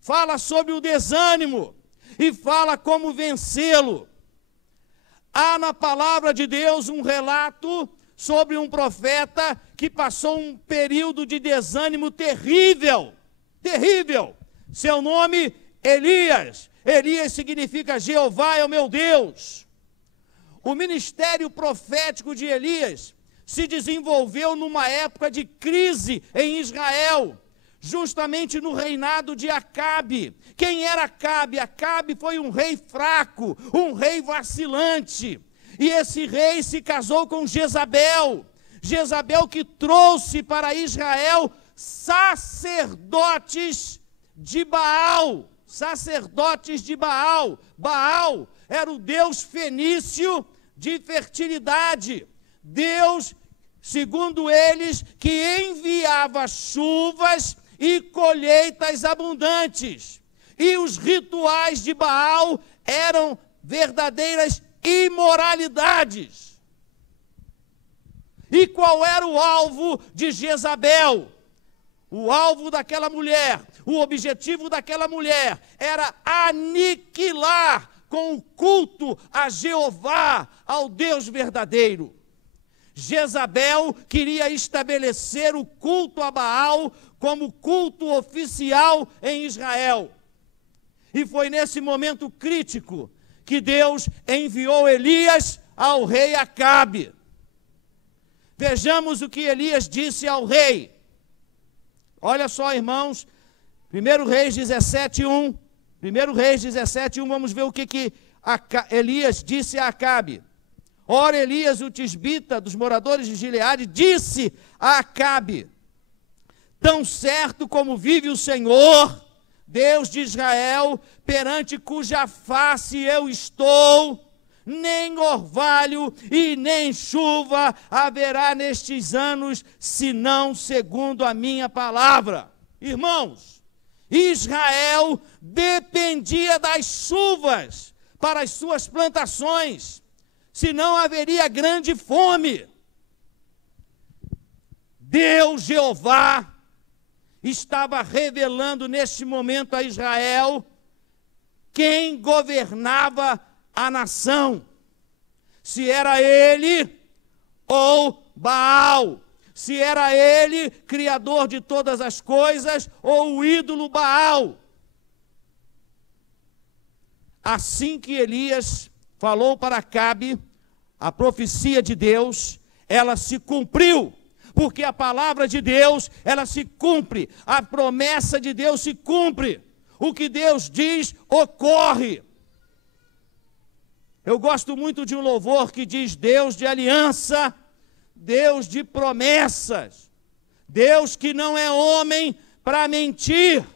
fala sobre o desânimo e fala como vencê-lo. Há na palavra de Deus um relato sobre um profeta que passou um período de desânimo terrível, terrível. Seu nome, Elias. Elias significa Jeová é o meu Deus. O ministério profético de Elias se desenvolveu numa época de crise em Israel, justamente no reinado de Acabe. Quem era Acabe? Acabe foi um rei fraco, um rei vacilante. E esse rei se casou com Jezabel. Jezabel que trouxe para Israel sacerdotes de Baal. Sacerdotes de Baal. Baal era o deus fenício de fertilidade. Deus, segundo eles, que enviava chuvas e colheitas abundantes. E os rituais de Baal eram verdadeiras imoralidades. E qual era o alvo de Jezabel? O alvo daquela mulher, o objetivo daquela mulher era aniquilar com o culto a Jeová, ao Deus verdadeiro. Jezabel queria estabelecer o culto a Baal como culto oficial em Israel. E foi nesse momento crítico que Deus enviou Elias ao rei Acabe. Vejamos o que Elias disse ao rei. Olha só, irmãos, 1 Reis 17:1. 1 Reis 17:1, vamos ver o que Elias disse a Acabe. Ora, Elias, o tisbita dos moradores de Gileade, disse a Acabe: tão certo como vive o Senhor, Deus de Israel, perante cuja face eu estou, nem orvalho e nem chuva haverá nestes anos, senão segundo a minha palavra. Irmãos, Israel dependia das chuvas para as suas plantações, senão haveria grande fome. Deus, Jeová, estava revelando neste momento a Israel quem governava a nação, se era ele ou Baal, se era ele, criador de todas as coisas, ou o ídolo Baal. Assim que Elias falou para Acabe, a profecia de Deus, ela se cumpriu, porque a palavra de Deus, ela se cumpre, a promessa de Deus se cumpre, o que Deus diz, ocorre. Eu gosto muito de um louvor que diz: Deus de aliança, Deus de promessas, Deus que não é homem para mentir.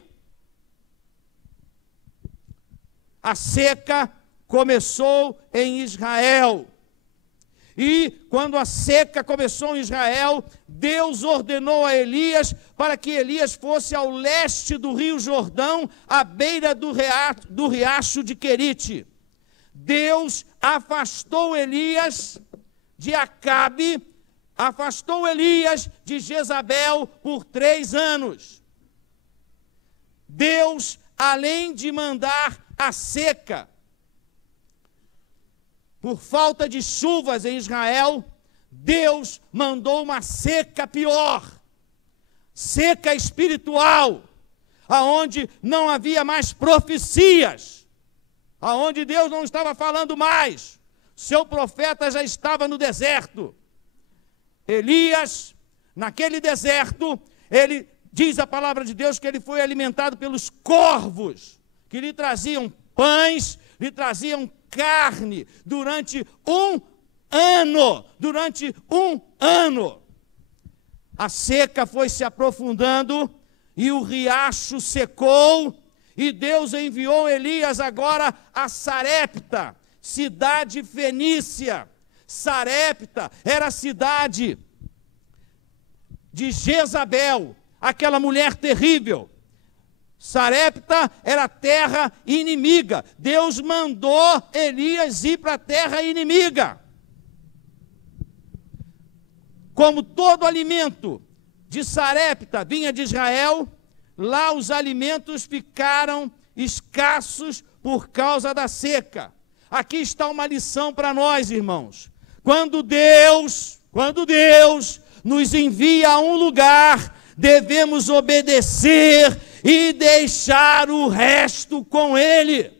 A seca começou em Israel. E quando a seca começou em Israel, Deus ordenou a Elias para que Elias fosse ao leste do rio Jordão, à beira do riacho de Querite. Deus afastou Elias de Acabe, afastou Elias de Jezabel por 3 anos. Deus, além de mandar a seca, por falta de chuvas em Israel, Deus mandou uma seca pior, seca espiritual, aonde não havia mais profecias, aonde Deus não estava falando mais, seu profeta já estava no deserto. Elias, naquele deserto, ele diz a palavra de Deus que ele foi alimentado pelos corvos, que lhe traziam pães, lhe traziam carne durante um ano. A seca foi se aprofundando e o riacho secou, e Deus enviou Elias agora a Sarepta, cidade fenícia. Sarepta era a cidade de Jezabel, aquela mulher terrível. Sarepta era terra inimiga. Deus mandou Elias ir para a terra inimiga. Como todo alimento de Sarepta vinha de Israel, Lá os alimentos ficaram escassos por causa da seca. Aqui está uma lição para nós, irmãos. Quando Deus nos envia a um lugar, devemos obedecer e deixar o resto com Ele.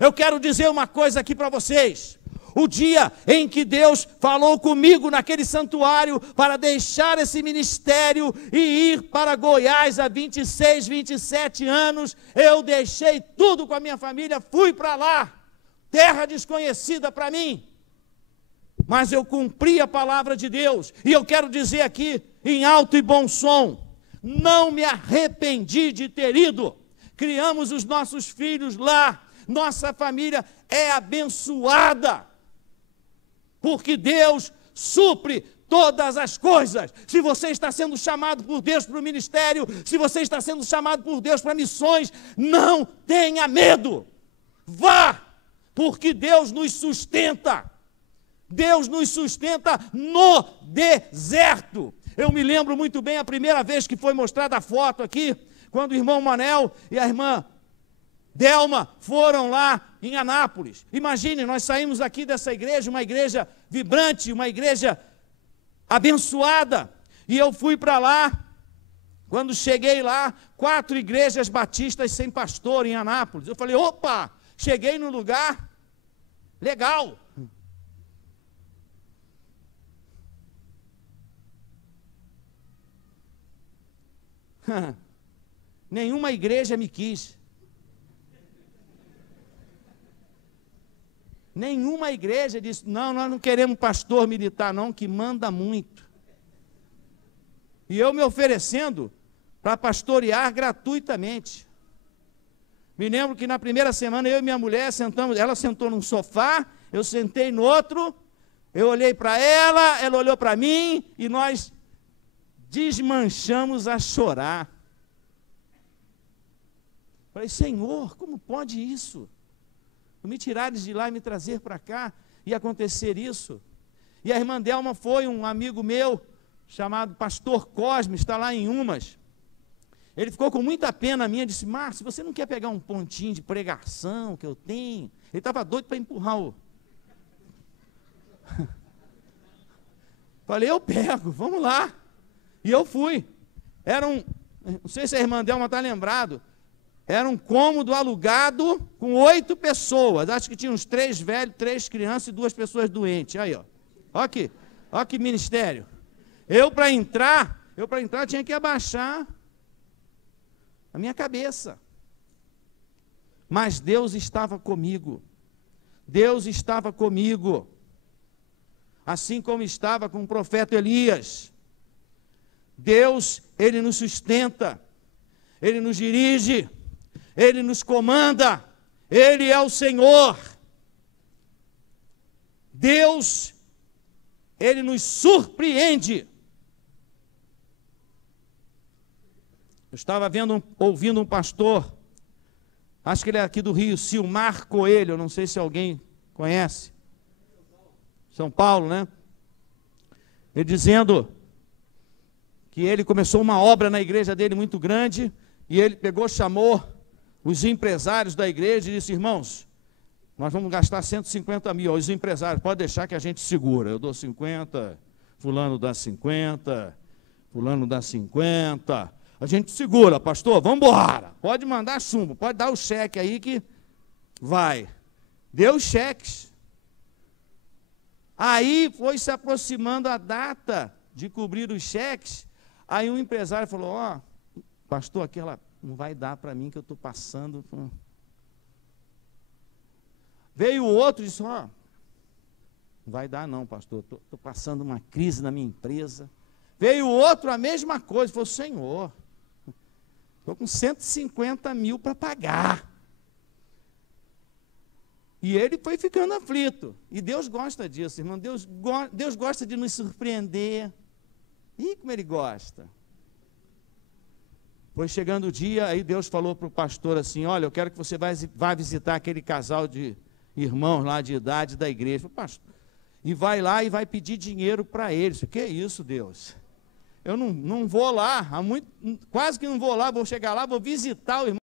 Eu quero dizer uma coisa aqui para vocês. O dia em que Deus falou comigo naquele santuário para deixar esse ministério e ir para Goiás há 26, 27 anos, eu deixei tudo com a minha família, fui para lá, terra desconhecida para mim. Mas eu cumpri a palavra de Deus, e eu quero dizer aqui, em alto e bom som, não me arrependi de ter ido. Criamos os nossos filhos lá, nossa família é abençoada, porque Deus supre todas as coisas. Se você está sendo chamado por Deus para o ministério, se você está sendo chamado por Deus para missões, não tenha medo, vá, porque Deus nos sustenta. Deus nos sustenta no deserto. Eu me lembro muito bem a primeira vez que foi mostrada a foto aqui, quando o irmão Manel e a irmã Delma foram lá em Anápolis. Imagine, nós saímos aqui dessa igreja, uma igreja vibrante, uma igreja abençoada, e eu fui para lá. Quando cheguei lá, 4 igrejas batistas sem pastor em Anápolis. Eu falei, opa, cheguei no lugar legal. Nenhuma igreja me quis. Nenhuma igreja disse, não, nós não queremos pastor militar não, que manda muito. E eu me oferecendo para pastorear gratuitamente. Me lembro que na primeira semana eu e minha mulher sentamos, ela sentou num sofá, eu sentei no outro, eu olhei para ela, ela olhou para mim, e nós desmanchamos a chorar. Falei, Senhor, como pode isso? Me tirares de lá e me trazer para cá, e acontecer isso. E a irmã Delma foi um amigo meu, chamado Pastor Cosme, está lá em Umas. Ele ficou com muita pena minha, disse, Márcio, você não quer pegar um pontinho de pregação que eu tenho? Ele estava doido para empurrar o... Falei, eu pego, vamos lá. E eu fui. Não sei se a irmã Delma está lembrado, era um cômodo alugado com 8 pessoas. Acho que tinha uns 3 velhos, 3 crianças e 2 pessoas doentes. Aí, ó. Ó que ministério. Eu para entrar tinha que abaixar a minha cabeça. Mas Deus estava comigo. Deus estava comigo. Assim como estava com o profeta Elias. Deus, Ele nos sustenta. Ele nos dirige. Ele nos comanda, Ele é o Senhor. Deus, Ele nos surpreende. Eu estava ouvindo um pastor, acho que ele é aqui do Rio, Silmar Coelho, não sei se alguém conhece, São Paulo, né? Ele dizendo que ele começou uma obra na igreja dele muito grande, e ele chamou os empresários da igreja e disse, irmãos, nós vamos gastar 150 mil, os empresários, pode deixar que a gente segura, eu dou 50, fulano dá 50, fulano dá 50, a gente segura, pastor, vamos embora, pode mandar chumbo, pode dar o cheque aí que vai. Deu os cheques. Aí foi se aproximando a data de cobrir os cheques, aí um empresário falou, ó, pastor, aquela... não vai dar para mim que eu estou passando. Veio o outro e disse, ó, não vai dar não, pastor, estou passando uma crise na minha empresa. Veio o outro, a mesma coisa, falou, Senhor, estou com 150 mil para pagar. E ele foi ficando aflito. E Deus gosta disso, irmão, Deus gosta de nos surpreender. Ih, como Ele gosta. Foi chegando o dia, aí Deus falou para o pastor assim, olha, eu quero que você vá visitar aquele casal de irmãos lá de idade da igreja. Pastor, e vai lá e vai pedir dinheiro para eles. O que é isso, Deus? eu não vou lá, quase que não vou lá, vou chegar lá, vou visitar o irmão.